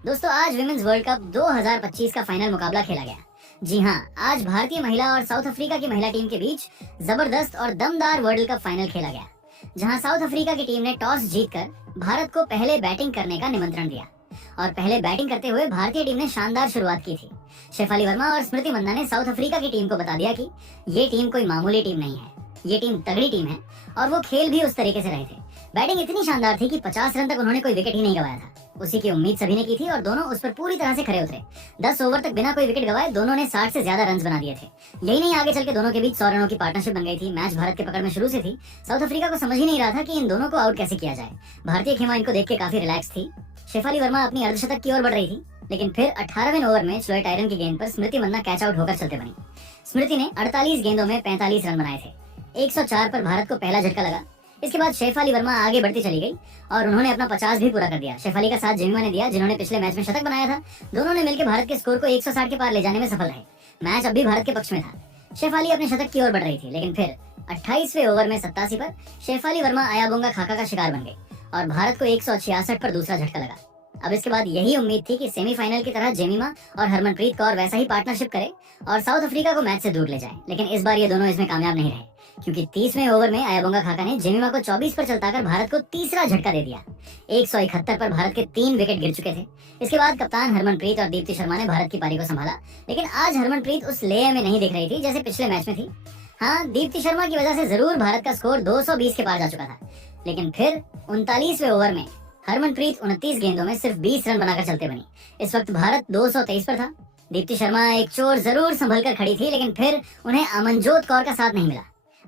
दोस्तों आज women's world cup 2025 का फाइनल मुकाबला खेला गया। जी हाँ, आज भारतीय महिला और साउथ अफ्रीका की महिला टीम के बीच जबरदस्त और दमदार वर्ल्ड कप फाइनल खेला गया, जहां साउथ अफ्रीका की टीम ने टॉस जीतकर भारत को पहले बैटिंग करने का निमंत्रण दिया और पहले बैटिंग करते हुए भारतीय टीम ने शानदार शुरुआत की थी। शेफाली वर्मा और स्मृति मंदाना ने साउथ अफ्रीका की टीम को बता दिया कि ये टीम कोई मामूली टीम नहीं है, ये टीम तगड़ी टीम है और वो खेल भी उस तरीके से रहे थे। बैटिंग इतनी शानदार थी कि 50 रन तक उन्होंने कोई विकेट ही नहीं गवाया था। उसी की उम्मीद सभी ने की थी और दोनों उस पर पूरी तरह से खरे उतरे। 10 ओवर तक बिना कोई विकेट गवाए दोनों ने 60 से ज्यादा रन बना दिए थे। यही नहीं, आगे चल के दोनों के बीच 100 रनों की पार्टनरशिप बन गई थी। मैच भारत के पकड़ में शुरू से थी। साउथ अफ्रीका को समझ ही नहीं रहा था कि इन दोनों को आउट कैसे किया जाए। भारतीय खेमा इनको देख के काफी रिलैक्स थी। शेफाली वर्मा अपनी अर्धशतक की ओर बढ़ रही थी, लेकिन फिर 18वें ओवर में स्लोए टायरन की गेंद पर स्मृति मंदाना कैच आउट होकर चलते बनी। स्मृति ने 48 गेंदों में 45 रन बनाए थे। 104 पर भारत को पहला झटका लगा। इसके बाद शेफाली वर्मा आगे बढ़ती चली गई और उन्होंने अपना 50 भी पूरा कर दिया। शेफाली का साथ जेमिमा ने दिया, जिन्होंने पिछले मैच में शतक बनाया था। दोनों ने मिलकर भारत के स्कोर को 160 के पार ले जाने में सफल रहे। मैच अब भी भारत के पक्ष में था। शेफाली अपने शतक की ओर बढ़ रही थी, लेकिन फिर 28वें ओवर में 87 पर शेफाली वर्मा अयाबोंगा खाका का शिकार बन गई और भारत को 166 पर दूसरा झटका लगा। अब इसके बाद यही उम्मीद थी कि सेमीफाइनल की तरह जेमिमा और हरमनप्रीत कौर वैसा ही पार्टनरशिप करे और साउथ अफ्रीका को मैच से दूर ले जाए, लेकिन इस बार ये दोनों इसमें कामयाब नहीं रहे, क्योंकि 30वें ओवर में अयाबोंगा खाका ने जेमिमा को 24 पर चलताकर भारत को तीसरा झटका दे दिया। 171 पर भारत के 3 विकेट गिर चुके थे। इसके बाद कप्तान हरमनप्रीत और दीप्ति शर्मा ने भारत की पारी को संभाला, लेकिन आज हरमनप्रीत उस लेय में नहीं दिख रही थी जैसे पिछले मैच में थी। हाँ, दीप्ति शर्मा की वजह से जरूर भारत का स्कोर 220 के पार जा चुका था, लेकिन फिर 39वें ओवर में हरमनप्रीत 29 गेंदों में सिर्फ 20 रन बनाकर चलते बनी। इस वक्त भारत 223 पर था। दीप्ति शर्मा एक चोर जरूर संभल कर खड़ी थी, लेकिन फिर उन्हें अमनजोत कौर का साथ नहीं मिला।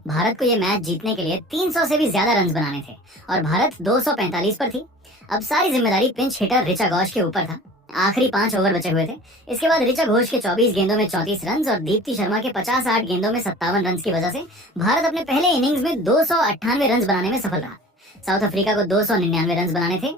भारत को यह मैच जीतने के लिए 300 से भी ज्यादा रन बनाने थे और भारत 245 पर थी। अब सारी जिम्मेदारी पिंच हिटर ऋचा घोष के ऊपर था। आखिरी 5 ओवर बचे हुए थे। इसके बाद ऋचा घोष के 24 गेंदों में 34 रन और दीप्ति शर्मा के 58 गेंदों में 57 रन की वजह से भारत अपने पहले इनिंग्स में 298 रन बनाने में सफल रहा। साउथ अफ्रीका को 299 रन बनाने थे।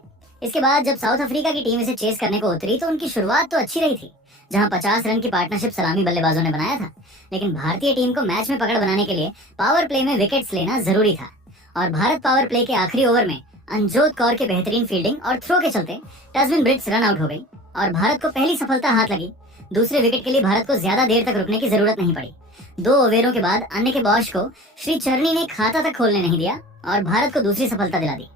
इसके बाद जब साउथ अफ्रीका की टीम इसे चेस करने को उतरी तो उनकी शुरुआत तो अच्छी रही थी, जहां 50 रन की पार्टनरशिप सलामी बल्लेबाजों ने बनाया था, लेकिन भारतीय टीम को मैच में पकड़ बनाने के लिए पावर प्ले में विकेट्स लेना जरूरी था और भारत पावर प्ले के आखिरी ओवर में अमनजोत कौर के बेहतरीन फील्डिंग और थ्रो के चलते टस्विन ब्रिट्स रन आउट हो गई और भारत को पहली सफलता हाथ लगी। दूसरे विकेट के लिए भारत को ज्यादा देर तक रुकने की जरूरत नहीं पड़ी। 2 ओवरों के बाद अन्य के बॉश को श्री चरनी ने खाता तक खोलने नहीं दिया और भारत को दूसरी सफलता दिला दी।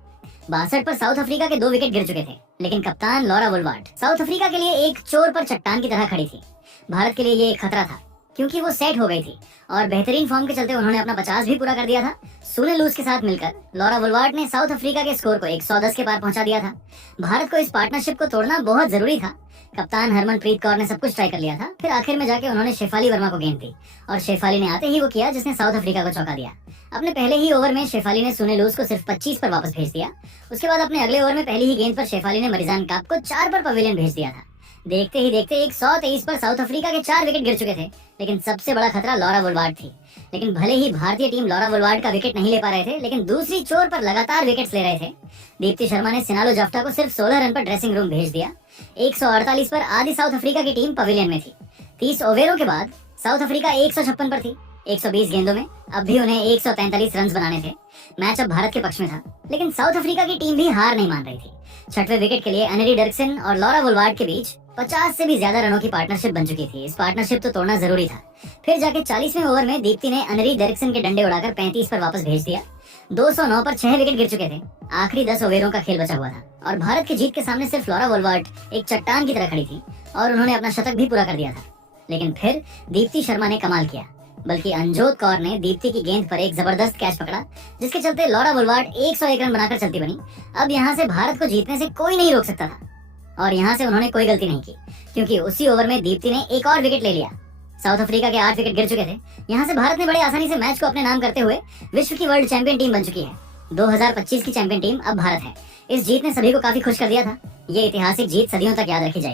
62 पर साउथ अफ्रीका के 2 विकेट गिर चुके थे, लेकिन कप्तान लॉरा वुलवार्ड साउथ अफ्रीका के लिए एक चोर पर चट्टान की तरह खड़ी थी। भारत के लिए ये एक खतरा था, क्योंकि वो सेट हो गई थी और बेहतरीन फॉर्म के चलते उन्होंने अपना 50 भी पूरा कर दिया था। सुने लूस के साथ मिलकर लॉरा वुलवार्ड ने साउथ अफ्रीका के स्कोर को 110 के पार पहुंचा दिया था। भारत को इस पार्टनरशिप को तोड़ना बहुत जरूरी था। कप्तान हरमनप्रीत कौर ने सब कुछ ट्राई कर लिया था, फिर आखिर में जाके उन्होंने शेफाली वर्मा को गेंद दी और शेफाली ने आते ही वो किया जिसने साउथ अफ्रीका को चौंका दिया। अपने पहले ही ओवर में शेफाली ने सुने लूस को सिर्फ 25 पर वापस भेज दिया। उसके बाद अपने अगले ओवर में पहली ही गेंद पर शेफाली ने मरिजान काप को 4 पर पवेलियन भेज दिया था। देखते ही देखते 123 पर साउथ अफ्रीका के 4 विकेट गिर चुके थे, लेकिन सबसे बड़ा खतरा लॉरा वुलवार्ड थी। लेकिन भले ही भारतीय टीम लॉरा वुलवार्ड का विकेट नहीं ले पा रहे थे, लेकिन दूसरी चोर पर लगातार विकेट्स ले रहे थे। दीप्ति शर्मा ने सिनालो जाफ्टा को सिर्फ 16 रन पर ड्रेसिंग रूम भेज दिया। 148 पर आधी साउथ अफ्रीका की टीम पवेलियन में थी। 30 ओवरों के बाद साउथ अफ्रीका 156 पर थी। 120 गेंदों में अब भी उन्हें 143 रन बनाने थे। मैच अब भारत के पक्ष में था, लेकिन साउथ अफ्रीका की टीम भी हार नहीं मान रही थी। 6वें विकेट के लिए अनेरी डर्कसन और लॉरा वुलवार्ड के बीच 50 से भी ज्यादा रनों की पार्टनरशिप बन चुकी थी। इस पार्टनरशिप तो तोड़ना जरूरी था। फिर जाके 40वें ओवर में दीप्ति ने अनेरी डर्कसन के डंडे उड़ाकर 35 पर वापस भेज दिया। 209 पर 6 विकेट गिर चुके थे। आखिरी 10 ओवरों का खेल बचा हुआ था और भारत की जीत के सामने सिर्फ लॉरा वुलवार्ड एक चट्टान की तरह खड़ी थी और उन्होंने अपना शतक भी पूरा कर दिया था। लेकिन फिर दीप्ति शर्मा ने कमाल किया, बल्कि अमनजोत कौर ने दीप्ति की गेंद पर एक जबरदस्त कैच पकड़ा, जिसके चलते लॉरा वुलवार्ड 101 रन बनाकर चलती बनी। अब यहाँ से भारत को जीतने से कोई नहीं रोक सकता था और यहाँ से उन्होंने कोई गलती नहीं की, क्योंकि उसी ओवर में दीप्ति ने एक और विकेट ले लिया। साउथ अफ्रीका के 8 विकेट गिर चुके थे। यहाँ से भारत ने बड़े आसानी से मैच को अपने नाम करते हुए विश्व की वर्ल्ड चैंपियन टीम बन चुकी है। 2025 की चैंपियन टीम अब भारत है। इस जीत ने सभी को काफी खुश कर दिया था। ये ऐतिहासिक जीत सदियों तक याद रखी जाएगी।